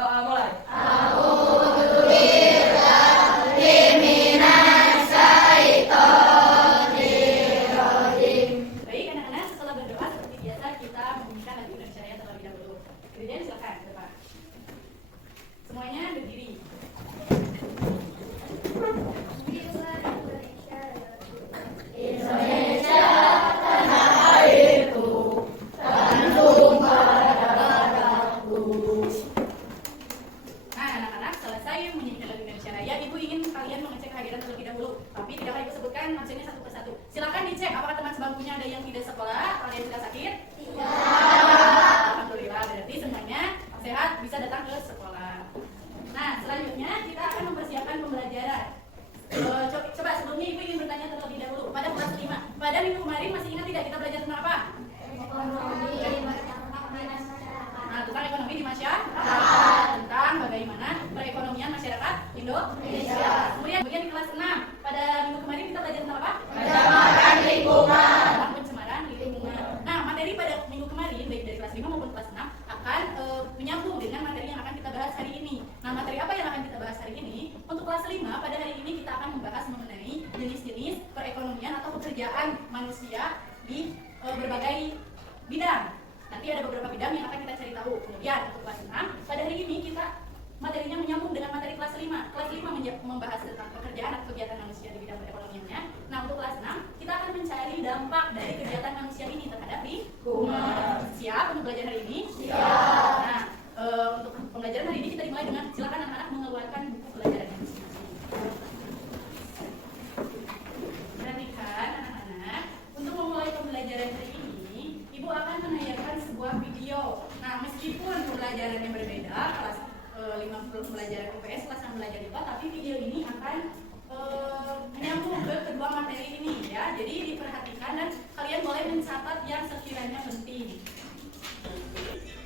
Doa mulai. Baik anak-anak, setelah berdoa seperti biasa kita membunyikan lagu Indonesia Raya terlebih dahulu. Kemudian silakan ke depan. Semuanya berdiri. Nah, anak-anak, selesai menyanyikan lagu Indonesia Raya, Ibu ingin kalian mengecek kehadiran terlebih dahulu. Tapi tidak akan Ibu sebutkan maksudnya satu persatu. Silakan dicek apakah teman sebangkunya ada yang tidak sekolah atau ada yang tidak sakit? Tidak. Alhamdulillah, berarti semuanya sehat bisa datang ke sekolah. Nah, selanjutnya kita akan mempersiapkan pembelajaran. Coba sebelumnya Ibu ingin bertanya terlebih dahulu. Pada kelas 5, pada minggu kemarin masih ingat tidak kita belajar tentang apa? Nah, tentang ekonomi di masyarakat, tentang bagaimana perekonomian masyarakat Indonesia. Kemudian di kelas 6, pada minggu kemarin kita belajar tentang apa? Pencemaran lingkungan. Tentang pencemaran lingkungan. Nah, materi pada minggu kemarin baik dari kelas 5 maupun kelas 6 akan menyambung dengan materi yang akan kita bahas hari ini. Nah, materi apa yang akan kita bahas hari ini? Untuk kelas 5 pada hari ini kita akan membahas mengenai jenis-jenis perekonomian atau pekerjaan manusia di berbagai bidang. Nanti ada beberapa bidang yang akan kita cari tahu. Kemudian untuk kelas 6, pada hari ini kita materinya menyambung dengan materi kelas 5. Kelas 5 membahas tentang pekerjaan atau kegiatan manusia di bidang perekonomiannya. Nah, untuk kelas 6, kita akan mencari dampak dari kegiatan manusia ini terhadap lingkungan. Siap untuk belajar hari ini? Siap. Nah, untuk pembelajaran hari ini kita dimulai dengan silakan anak-anak mengeluarkan buku pelajarannya masing-masing. Perhatikan anak-anak, untuk memulai pembelajaran hari ini Ibu akan menayangkan sebuah video. Nah, meskipun pembelajarannya berbeda, kelas 50 pembelajaran UPS, kelas 6 belajar IPA, tapi video ini akan menyambung ke kedua materi ini ya. Jadi diperhatikan dan kalian boleh mencatat yang sekiranya penting.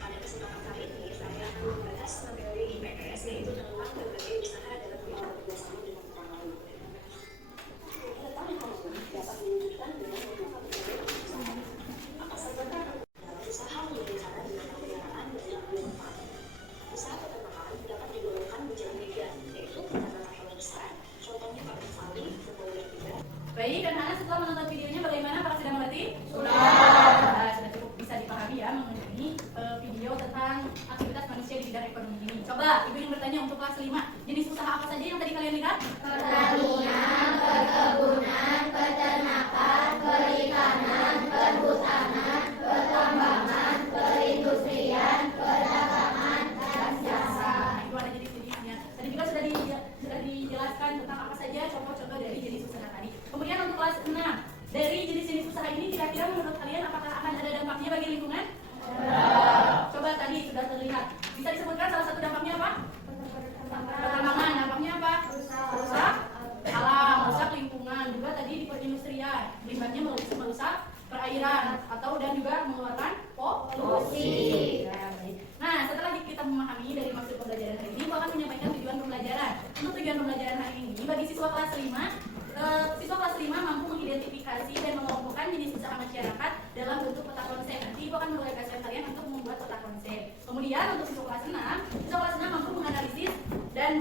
Pada kesempatan kali ini saya akan membahas materi IPS yaitu tentang berbagai usaha dalam bekerjasama dengan orang lain. Tentang ekonomi dapat diwujudkan dengan beberapa berbagai usaha. Apa saja dalam usaha menjadi cara dengan pemeliharaan dan manfaat. Usaha peternakan dapat digolongkan menjadi tiga, yaitu peternakan hewan besar, contohnya pabrik sapi, kemudian tiga. Baik, anak-anak setelah menonton videonya bagaimana? Apakah sudah mengerti? Sudah. Sudah cukup bisa dipahami ya mengenai video tentang aktivitas manusia di bidang ekonomi ini. Coba Ibu yang bertanya untuk kelas 5, jenis usaha apa saja yang tadi kalian lihat? Pertanian, perkebunan, peternakan, perikanan, perhutanan, pertambangan, perindustrian, perdagangan, dan jasa. Nah, itu ada jenis-jenisnya. Tadi juga sudah dijelaskan tentang apa saja contoh-contoh dari jenis usaha tadi. Kemudian untuk kelas 6, dari jenis-jenis usaha ini kira-kira menurut kalian apakah akan ada dampaknya bagi lingkungan? Coba tadi sudah terlihat. Bisa disebutkan salah satu dampaknya apa? Pertambangan, dampaknya apa? Merusak alam, merusak lingkungan. Juga tadi di perindustrian, limbahnya merusak perairan atau dan juga mengeluarkan polusi. Ya, baik. Nah, setelah kita memahami dari maksud pembelajaran hari ini, Ibu akan menyampaikan tujuan pembelajaran. Untuk tujuan pembelajaran hari ini, bagi siswa kelas 5 mampu mengidentifikasi dan mengelompokkan jenis usaha masyarakat dalam bentuk peta konsep. Nanti Ibu akan membolehkan kalian untuk membuat peta konsep. Kemudian untuk siswa kelas 6 mampu menganalisis dan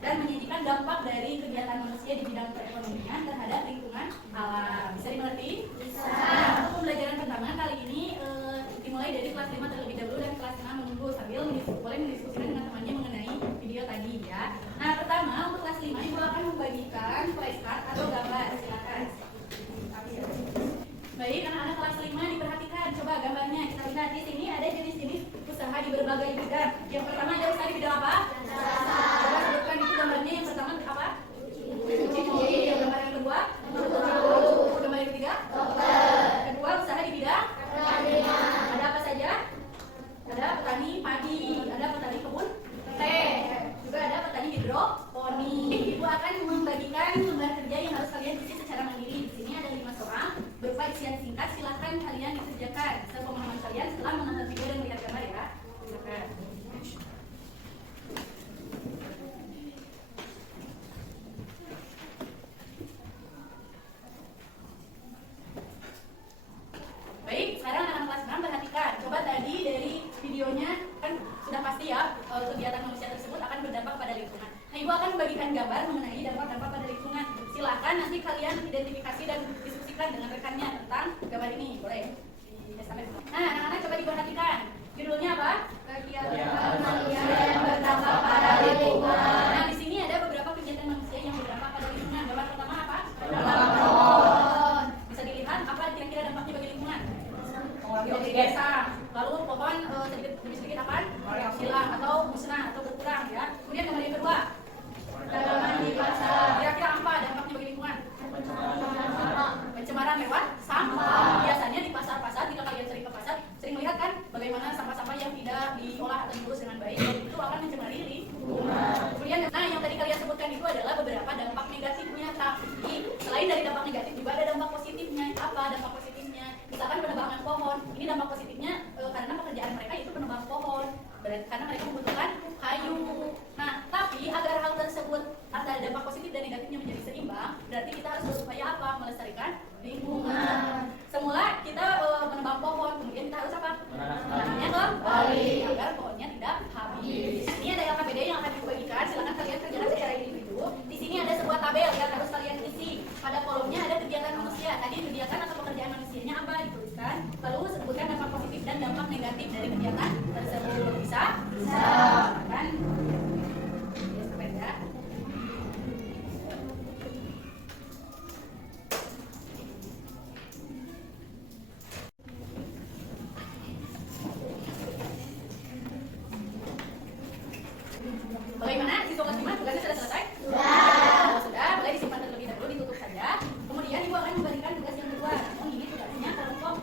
menyajikan dampak dari kegiatan manusia di bidang perekonomian terhadap lingkungan alam. Bisa dimengerti? Bisa. Nah, untuk pembelajaran pertama kali ini dimulai dari kelas 5 terlebih dahulu dan kelas 6 menunggu sambil boleh mendiskusikan dengan temannya mengenai video tadi ya. Nah, pertama untuk kelas 5 Ibu akan membagikan flashcard atau gambar. Silakan. Baik, anak-anak kelas 5 diperhatikan. Coba gambarnya kita lihat di sini ada jenis-jenis usaha di berbagai bidang. Yang pertama ada usaha di bidang apa? Jasa. Coba sebutkan itu gambarnya. Yang pertama apa? Cuci mobil. Yang gambar yang kedua? Gambar yang ketiga? Dokter. belajar mengenai dampak-dampak pada lingkungan. Silakan nanti kalian identifikasi dan diskusikan dengan rekannya tentang gambar ini. Boleh? Nah, anak-anak coba diperhatikan. Judulnya apa? Kegiatan manusia yang berdampak pada lingkungan. Nah, di sini ada beberapa kegiatan manusia yang berdampak pada lingkungan. Gambar pertama apa? Dampak pohon. Bisa dilihat apa kira-kira dampaknya bagi lingkungan? Mengurangi desa. Lalu pohon sedikit demi sedikit apa? Hilang atau musnah atau berkurang ya. Kemudian gambar yang kedua. Perdagangan di pasar. Kira-kira apa dampaknya bagi lingkungan? Pencemaran lewat sampah. Biasanya di pasar-pasar, jika kalian sering ke pasar, sering melihat kan bagaimana sampah-sampah yang tidak diolah atau diurus dengan baik, dan itu akan mencemari lingkungan. Kemudian, nah yang tadi kalian sebutkan itu adalah beberapa dampak negatifnya, tapi selain dari dampak negatif juga ada dampak positifnya. Apa dampak positifnya? Misalkan penebangan pohon. Ini dampak positifnya karena pekerjaan mereka itu penebang pohon. Karena mereka membutuhkan kayu. Nah, tapi agar hal tersebut antara dampak positif dan negatifnya menjadi seimbang, berarti kita harus berupaya apa? Melestarikan lingkungan. Semula kita menebang pohon, kemudian kita harus apa? Menanamnya kembali agar pohonnya tidak habis. Ini ada LKPD yang akan dibagikan. Silakan kalian kerjakan secara individu. Di sini ada sebuah tabel yang harus kalian isi. Pada kolomnya ada kegiatan manusia. Tadi kegiatan atau pekerjaan manusianya apa? Dituliskan. Lalu sebutkan dampak positif dan dampak negatif dari kegiatan tersebut. Bisa? Bisa. Kan? Ya, sepeda. Bagaimana? Siswa kelas 5 tugasnya sudah selesai? Sudah. Sudah, boleh disimpan terlebih dahulu, ditutup saja. Kemudian Ibu akan memberikan tugas yang kedua. Namun ini tugasnya kelompok.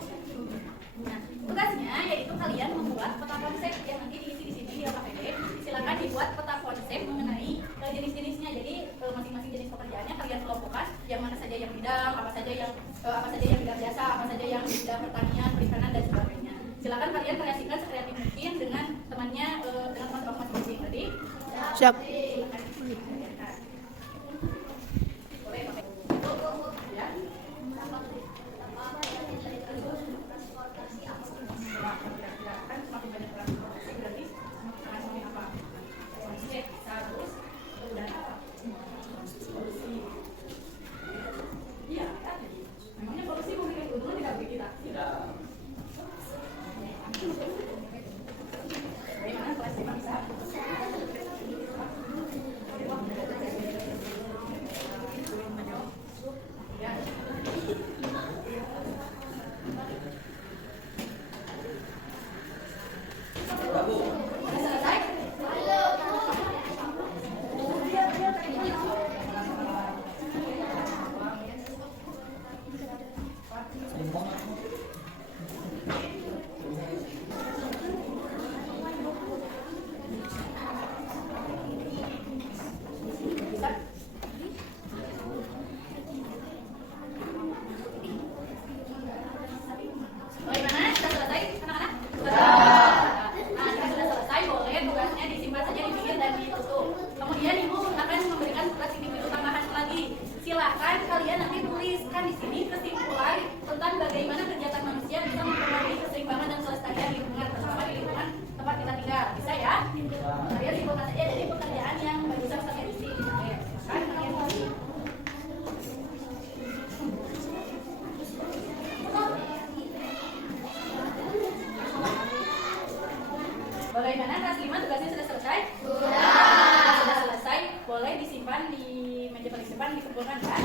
Nah, tugasnya yaitu kalian membuat peta konsep yang nanti diisi di sini di LKPD. Silakan dibuat peta konsep mengenai jenis-jenisnya. Jadi masing-masing jenis pekerjaannya kalian kelompokkan. Yang mana saja yang bidang, apa saja yang bidang jasa, apa saja yang bidang pertanian, perikanan dan sebagainya. Silakan kalian kreasikan sekreatif mungkin dengan temannya, dengan teman-teman masing-masing. Berarti Siap. Silahkan kalian nanti tuliskan di sini kesimpulan tentang bagaimana kegiatan manusia bisa mempengaruhi keseimbangan dan kelestarian lingkungan, terutama di lingkungan tempat kita tinggal. Bisa ya? Kalian simpulkan saja dari pekerjaan yang barusan saya isi. Silahkan kalian tulis. Bagaimana kelas 5 tugasnya sudah selesai? Sudah selesai, boleh disimpan di meja paling depan, dikumpulkan kan?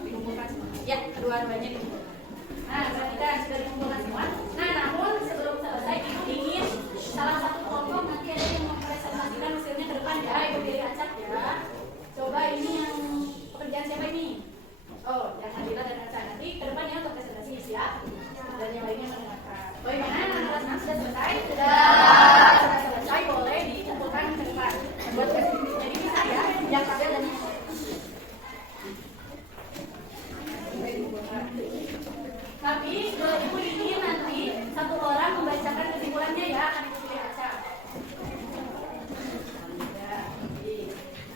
Dikumpulkan semua. Ya, kedua-duanya dikumpulkan. Nah, perhatikan sudah dikumpulkan semua. Nah, namun sebelum selesai ibu ingin salah satu kelompok nanti ada yang mempresentasikan hasilnya ke depan ya, ibu pilih acak ya. Coba ini yang pekerjaan siapa ini? Oh, yang Nadila dan Aca. Nanti ke depannya untuk presentasi siap. Dan yang lainnya mendengarkan. Bagaimana anak kelas 6 sudah selesai? Sudah selesai, boleh dikumpulkan ke depan. Buat jadi bisa ya, yang tabel dan tapi ibu ingin nanti satu orang membacakan kesimpulannya ya, akan ibu pilih Aca. Ya,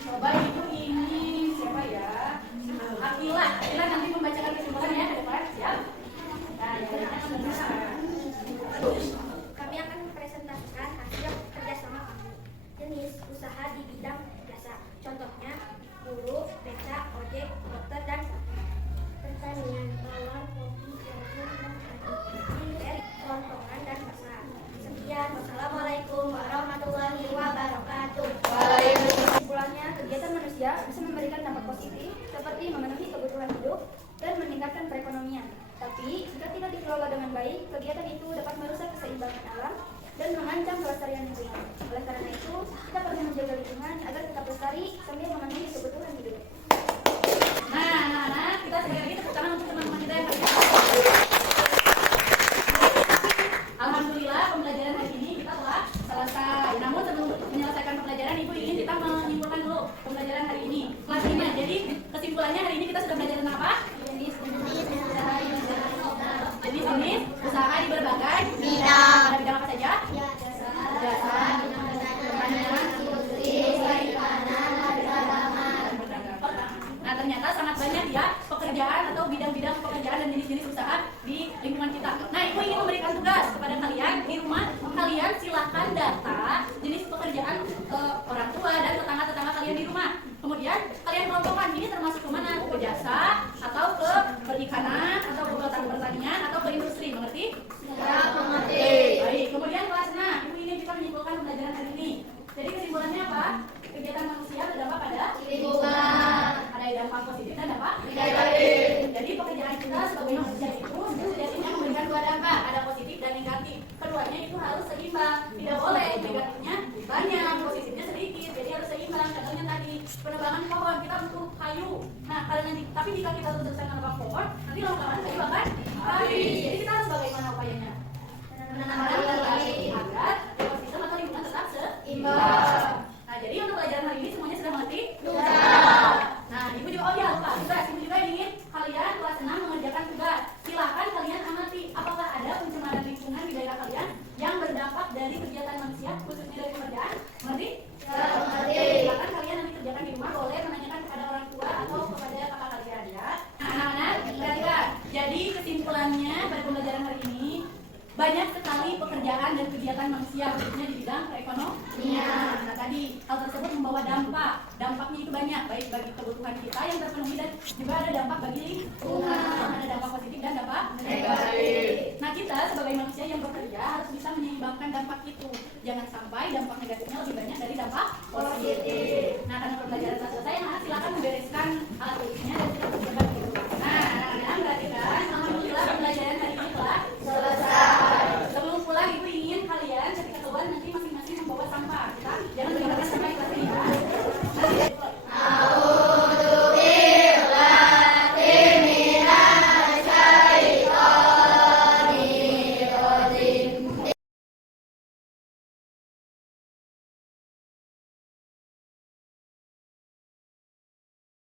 coba ibu ingin siapa ya? Akila nanti membacakan kesimpulannya ya ke depan, siap? Nah, yang lainnya mendengarkan. Kami akan presentasi dan mengancam kelestarian lingkungan. Oleh karena itu, kita perlu menjaga lingkungan agar tetap lestari sambil memenuhi kebutuhan hidup. Nah, anak-anak, kita sekali lagi tepuk tangan untuk teman-teman kita yang hari ini. Alhamdulillah, pembelajaran hari ini kita telah selesai. Namun sebelum menyelesaikan pembelajaran, Ibu ingin kita menyimpulkan dulu pembelajaran hari ini. Kelas 5. Jadi, kesimpulannya hari ini kita sudah belajar tentang apa? Jenis usaha di berbagai bidang. Ada bidang apa saja? Jasa, pertanian, industri, perikanan, perdagangan. Nah, ternyata sangat banyak ya pekerjaan atau bidang-bidang pekerjaan dan jenis-jenis usaha di lingkungan kita. Nah, Ibu ingin memberikan tugas kepada kalian di rumah. Kalian silahkan data jenis pekerjaan orang tua dan tetangga-tetangga kalian di rumah. Kemudian kalian kelompokkan ini termasuk ke mana? Ke jasa, atau ke perikanan, atau ke pertanian, atau ke industri. Mengerti? Ya, mengerti. Baik. Kemudian kelas 6. Ibu ingin kita menyimpulkan pembelajaran hari ini. Jadi kesimpulannya apa? Kegiatan manusia berdampak pada Lingkungan. ada dampak positif dan dampak Negatif. Jadi pekerjaan kita sebagai manusia itu sejatinya memberikan dua dampak, ada positif dan negatif. Keduanya itu harus seimbang, tidak boleh negatifnya banyak, positifnya sedikit. Jadi harus seimbang. Contohnya tadi penebangan pohon kita butuh kayu. Nah, tapi jika kita terus menebang pohon, nanti lama-lama kayu akan habis. Jadi kita harus bagaimana upayanya? Menanam lagi agar ekosistem atau lingkungan tetap seimbang. Nah, jadi untuk pelajaran hari ini semuanya sudah mengerti? Sudah. Nah, Ibu juga, oh ya lupa, tugas. Ibu juga ingin kalian kelas 6 mengerjakan tugas. Silahkan kalian amati apakah ada pencemaran lingkungan di daerah kalian yang berdampak dari kegiatan manusia, khususnya dari pekerjaan. Mengerti? Mengerti. Silahkan kalian nanti kerjakan di rumah, boleh menanyakan kepada orang tua atau kepada kakak kalian ya. Nah, anak-anak, perhatikan. Jadi kesimpulannya pada pembelajaran hari ini, banyak sekali pekerjaan dan kegiatan manusia khususnya di bidang perekonomian. Nah, tadi hal tersebut membawa dampak. Dampaknya itu banyak, baik bagi kebutuhan kita yang terpenuhi dan juga ada dampak bagi lingkungan. Ada dampak positif dan dampak negatif. Nah, kita sebagai manusia yang bekerja harus bisa menyeimbangkan dampak itu. Jangan sampai dampak negatifnya lebih banyak dari dampak positif. Nah, karena pembelajaran telah selesai, nah, silakan membereskan alat tulisnya dan kita bersiapkan dulu. Nah, anak-anak perhatikan, alhamdulillah pembelajaran hari ini telah selesai. Sebelum pulang, Ibu ingin kalian ketika keluar nanti masing-masing membawa sampah. Jangan